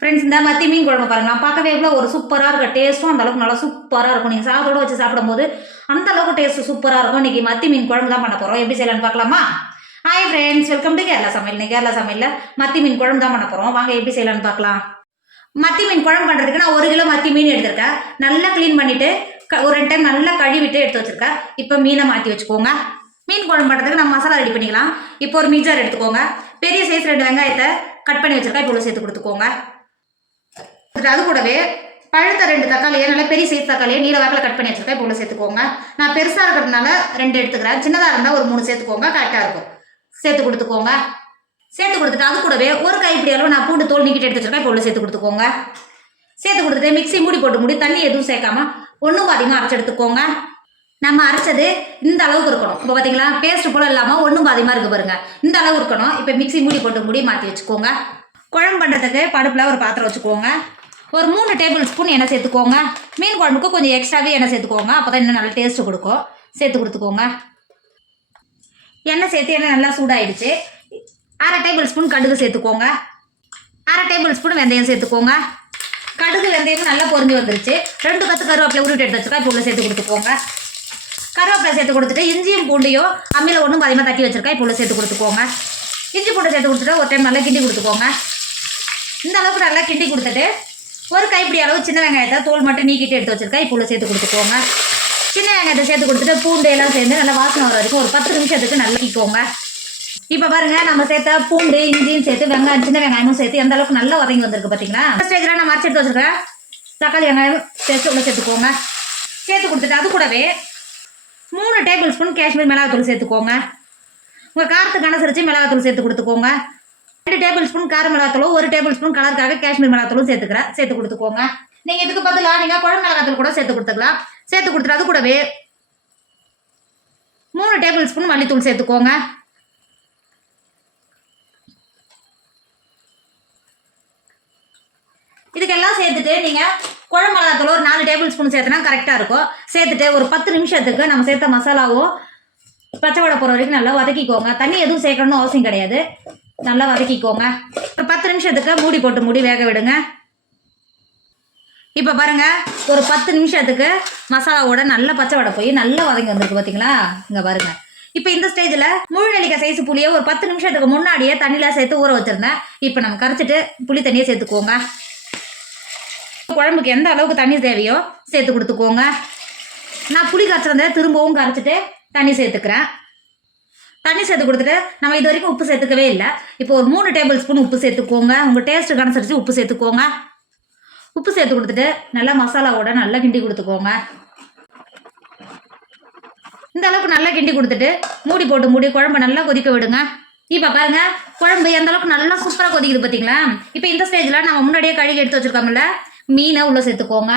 Friends இந்த மத்தி மீன் குழம்பு பாருங்க. நான் பார்க்கவே எவ்வளோ ஒரு சூப்பராக இருக்க டேஸ்ட்டும் அந்த அளவுக்கு நல்லா சூப்பராக இருக்கும். நீங்கள் சாதத்தோட வச்சு சாப்பிடும்போது அந்த அளவுக்கு டேஸ்ட் சூப்பராக இருக்கும். இன்றைக்கி மத்தி மீன் குழம்பு தான் பண்ண போகிறோம் எப்படி செய்யலாம்னு பார்க்கலாமா? Hi friends welcome to Kerala சமையல். இன்னைக்கு கேரளா சமையலில் மத்தி மீன் குழம்பு தான் பண்ண போகிறோம் வாங்க எப்படி செய்யலாம்னு பார்க்கலாம். மத்தி மீன் குழம்பு பண்ணுறதுக்கு நான் ஒரு கிலோ மத்தி மீன் எடுத்திருக்கேன். நல்லா க்ளீன் பண்ணிவிட்டு ஒரு ரெண்டு டைம் நல்லா கழுவிட்டு எடுத்து வச்சிருக்கேன். இப்போ மீனை மாற்றி வச்சுக்கோங்க. மீன் குழம்பு பண்ணுறதுக்கு நம்ம மசாலா ரெடி பண்ணிக்கலாம். இப்போ ஒரு மிக்சர் எடுத்துக்கோங்க. பெரிய சைஸ் ரெண்டு வெங்காயத்தை கட் பண்ணி வச்சுருக்கா இப்போ சேர்த்து கொடுத்துக்கோங்க. அது கூடவே பழுத்த ரெண்டு தக்காளியை நல்லா பெரிய சைஸ் தக்காளியை நீல வாக்கில் கட் பண்ணி வச்சிருக்கேன். இப்போ சேர்த்துக்கோங்க. நான் பெருசாக இருக்கிறதுனால ரெண்டு எடுத்துக்கிறேன். சின்னதாக இருந்தால் ஒரு மூணு சேர்த்துக்கோங்க. கரெக்டாக இருக்கும். சேர்த்து கொடுத்துக்கோங்க. சேர்த்து கொடுத்துட்டு அது கூடவே ஒரு கைப்பிடி அளவு நான் பூண்டு தோல் நீக்கிட்டு எடுத்து வச்சிருக்கேன். இப்போ சேர்த்து கொடுத்துக்கோங்க. சேர்த்து கொடுத்துட்டு மிக்ஸி மூடி போட்டு மூடி தண்ணி எதுவும் சேர்க்காம ஒன்றும் பாதியமாக அரைச்சி எடுத்துக்கோங்க. நம்ம அரைச்சது இந்த அளவுக்கு இருக்கணும். இப்போ பார்த்தீங்களா பேஸ்ட் போல இல்லாமல் ஒன்றும் பாதியமாக இருக்கு பாருங்க. இந்த அளவு இருக்கணும். இப்போ மிக்ஸி மூடி போட்டு மூடி மாற்றி வச்சுக்கோங்க. குழம்பு பண்ணுறதுக்கு படுப்பில் ஒரு பாத்திரம் வச்சுக்கோங்க. ஒரு மூணு டேபிள் ஸ்பூன் எண்ணெய் சேர்த்துக்கோங்க. மீன் குழம்புக்கு கொஞ்சம் எக்ஸ்ட்ராவே எண்ணெய் சேர்த்துக்கோங்க. அப்போ தான் இன்னும் நல்லா டேஸ்ட் கொடுக்கும். சேர்த்து கொடுத்துக்கோங்க. எண்ணெய் சேர்த்து எண்ணெய் நல்லா சூடாயிடுச்சு. அரை டேபிள் ஸ்பூன் கடுகு சேர்த்துக்கோங்க. அரை டேபிள் ஸ்பூன் வெந்தயம் சேர்த்துக்கோங்க. கடுகு வெந்தயம் நல்லா பொரிஞ்சு வந்துருச்சு. ரெண்டு பத்து கருவேப்பிலை உருட்டு எடுத்து வச்சுக்கா இப்போ உள்ள சேர்த்து கொடுத்துக்கோங்க. கருவேப்பிலை சேர்த்து கொடுத்துட்டு இஞ்சியும் பூண்டையும் அம்மியில் ஒன்றும் அதிகமாக தட்டி வச்சிருக்கேன். இப்போ உள்ள சேர்த்து கொடுத்துக்கோங்க. இஞ்சி பூண்டை சேர்த்து கொடுத்துட்டு ஒரு டைம் நல்லா கிண்டி கொடுத்துக்கோங்க. இந்த அளவுக்கு நல்லா கிண்டி கொடுத்துட்டு ஒரு கைப்பிடி அளவு சின்ன வெங்காயத்தை தோல் மட்டும் நீக்கிட்டு எடுத்து வச்சிருக்கேன். இப்போ உள்ள சேர்த்து கொடுத்துக்கோங்க. சின்ன வெங்காயத்தை சேர்த்து கொடுத்துட்டு பூண்டு எல்லாம் சேர்ந்து நல்லா வாசனை வர வரைக்கும் ஒரு பத்து நிமிஷத்துக்கு நல்லா கிக்கோங்க இப்போ பாருங்க நம்ம சேர்த்த பூண்டு இஞ்சியும் சேர்த்து வெங்காயம் சின்ன வெங்காயமும் சேர்த்து எந்த அளவுக்கு நல்லா வதங்கி வந்திருக்கு பார்த்தீங்களா ஸ்டேஜில் நான் மறைச்சி எடுத்து வச்சுருக்கேன். தக்காளி வெங்காயம் சேர்த்து உள்ள சேர்த்துக்கோங்க. சேர்த்து கொடுத்துட்டு அது கூடவே மூணு டேபிள் ஸ்பூன் காஷ்மீர் மிளகாத்தூள் சேர்த்துக்கோங்க. உங்கள் காரத்துக்கு அனுசரித்து மிளகாத்தூள் சேர்த்து கொடுத்துக்கோங்க. ரெண்டு டேபிள் ஸ்பூன் கார மிளகாத்தூளும் ஒரு டேபிள் ஸ்பூன் கலருக்காக காஷ்மீர் மிளகாத்தூளும் சேர்த்துக்கிறேன். சேர்த்து கொடுத்துக்கோங்க. நீங்கள் இதுக்கு பதிலாக நீங்கள் குழம்பு மிளகாத்தூள் கூட சேர்த்து கொடுத்துக்கலாம். சேர்த்து கொடுத்துட்டு அது கூடவே மூணு டேபிள் ஸ்பூன் மல்லித்தூள் சேர்த்துக்கோங்க. இதுக்கெல்லாம் சேர்த்துட்டு நீங்கள் குழம்பு மிளகாத்தூள் ஒரு நாலு டேபிள் ஸ்பூன் சேர்த்துனா கரெக்டாக இருக்கும். சேர்த்துட்டு ஒரு பத்து நிமிஷத்துக்கு நம்ம சேர்த்த மசாலாவும் பச்சை வடை போகிற வரைக்கும் நல்லா வதக்கிக்கோங்க. தண்ணி எதுவும் சேர்க்கணும்னு அவசியம் கிடையாது. நல்லா வதக்கிக்கோங்க. ஒரு பத்து நிமிஷத்துக்கு மூடி போட்டு மூடி வேக விடுங்க. இப்போ பாருங்க ஒரு பத்து நிமிஷத்துக்கு மசாலாவோட நல்ல பச்சை வடை போய் நல்லா வதங்கி வந்திருக்கு பார்த்தீங்களா இங்கே பாருங்க. இப்போ இந்த ஸ்டேஜில் முழு நெல்லிக்காய் சைஸ் புளியை ஒரு பத்து நிமிஷத்துக்கு முன்னாடியே தண்ணியில் சேர்த்து ஊற வச்சுருந்தேன். இப்போ நம்ம கரைச்சிட்டு புளி தண்ணியை சேர்த்துக்கோங்க குழம்புக்கு எந்த அளவுக்கு தண்ணி தேவையோ சேர்த்து கொடுத்துக்கோங்க. நான் புளி கரைச்சிருந்தேன் திரும்பவும் கரைச்சிட்டு தண்ணி சேர்த்துக்கிறேன். தண்ணி சேர்த்து கொடுத்துட்டு நம்ம இது வரைக்கும் உப்பு சேர்த்துக்கவே இல்லை. இப்போ ஒரு மூணு டேபிள் ஸ்பூன் உப்பு சேர்த்துக்கோங்க. உங்கள் டேஸ்ட்டுக்கு அனுசரித்து உப்பு சேர்த்துக்கோங்க. உப்பு சேர்த்து கொடுத்துட்டு நல்லா மசாலாவோட நல்லா கிண்டி கொடுத்துக்கோங்க. இந்த அளவுக்கு நல்லா கிண்டி கொடுத்துட்டு மூடி போட்டு மூடி குழம்பு நல்லா கொதிக்க விடுங்க. இப்போ பாருங்க குழம்பு எந்த அளவுக்கு நல்லா சூப்பராக கொதிக்குது பார்த்தீங்களா இப்போ இந்த ஸ்டேஜில் நம்ம முன்னாடியே கழுகி எடுத்து வச்சிருக்கோம்ல மீனை உள்ளே சேர்த்துக்கோங்க.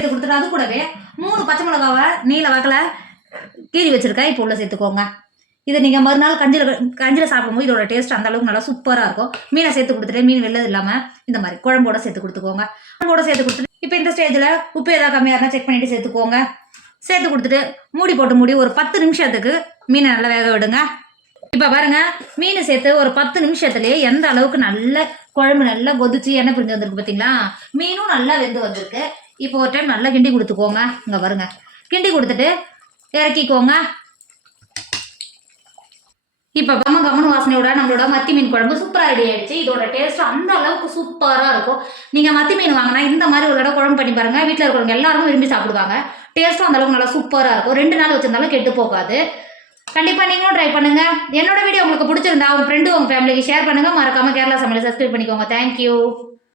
கொடுத்துட்டு அது கூடவே மூணு பச்சை மிளகாவை நீல வாக்கில் கீறி வச்சிருக்கேன். இப்போ உள்ள சேர்த்துக்கோங்க. இதை நீங்கள் மறுநாள் கஞ்சியில் கஞ்சியில் சாப்பிடும்போது இதோட டேஸ்ட் அந்த அளவுக்கு நல்லா சூப்பராக இருக்கும். மீனை சேர்த்து கொடுத்துட்டு மீன் வெள்ளது இல்லாமல் இந்த மாதிரி குழம்போட சேர்த்து கொடுத்துக்கோங்க. குழம்போட சேர்த்து கொடுத்துட்டு இப்போ இந்த ஸ்டேஜில் உப்பு ஏதாவது கம்மியாக இருந்தால் செக் பண்ணிட்டு சேர்த்துக்கோங்க. சேர்த்து கொடுத்துட்டு மூடி போட்டு மூடி ஒரு பத்து நிமிஷத்துக்கு மீனை நல்லா வேக விடுங்க. இப்போ பாருங்க மீனை சேர்த்து ஒரு பத்து நிமிஷத்துலேயே எந்த அளவுக்கு நல்ல குழம்பு நல்லா கொதிச்சு எண்ணெய் பிரிஞ்சு வந்திருக்கு பார்த்தீங்களா மீனும் நல்லா வெந்து வந்திருக்கு. இப்போ ஒரு டைம் நல்லா கிண்டி கொடுத்துக்கோங்க. இங்கே வருங்க கிண்டி கொடுத்துட்டு இறக்கிக்கோங்க. இப்போ கம்ம கம்மன் வாசனையோட நம்மளோட மத்தி மீன் குழம்பு சூப்பராக ரெடி ஆயிடுச்சு. இதோட டேஸ்ட் அந்த அளவுக்கு சூப்பராக இருக்கும். நீங்கள் மத்தி மீன் வாங்கினா இந்த மாதிரி ஒரு தடவை குழம்பு பண்ணி பாருங்க. வீட்டில் இருக்கிறவங்க எல்லாருமே விரும்பி சாப்பிடுவாங்க. டேஸ்ட்டும் அந்த அளவுக்கு நல்லா சூப்பராக இருக்கும். ரெண்டு நாள் வச்சிருந்தாலும் கெட்டு போகாது. கண்டிப்பாக நீங்களும் ட்ரை பண்ணுங்க. என்னோட வீடியோ உங்களுக்கு பிடிச்சிருந்தா உங்கள் ஃப்ரெண்டு உங்கள் ஃபேமிலிக்கு ஷேர் பண்ணுங்க. மறக்காம கேரளா சமையல் சப்ஸ்கிரைப் பண்ணிக்கோங்க. தேங்க்யூ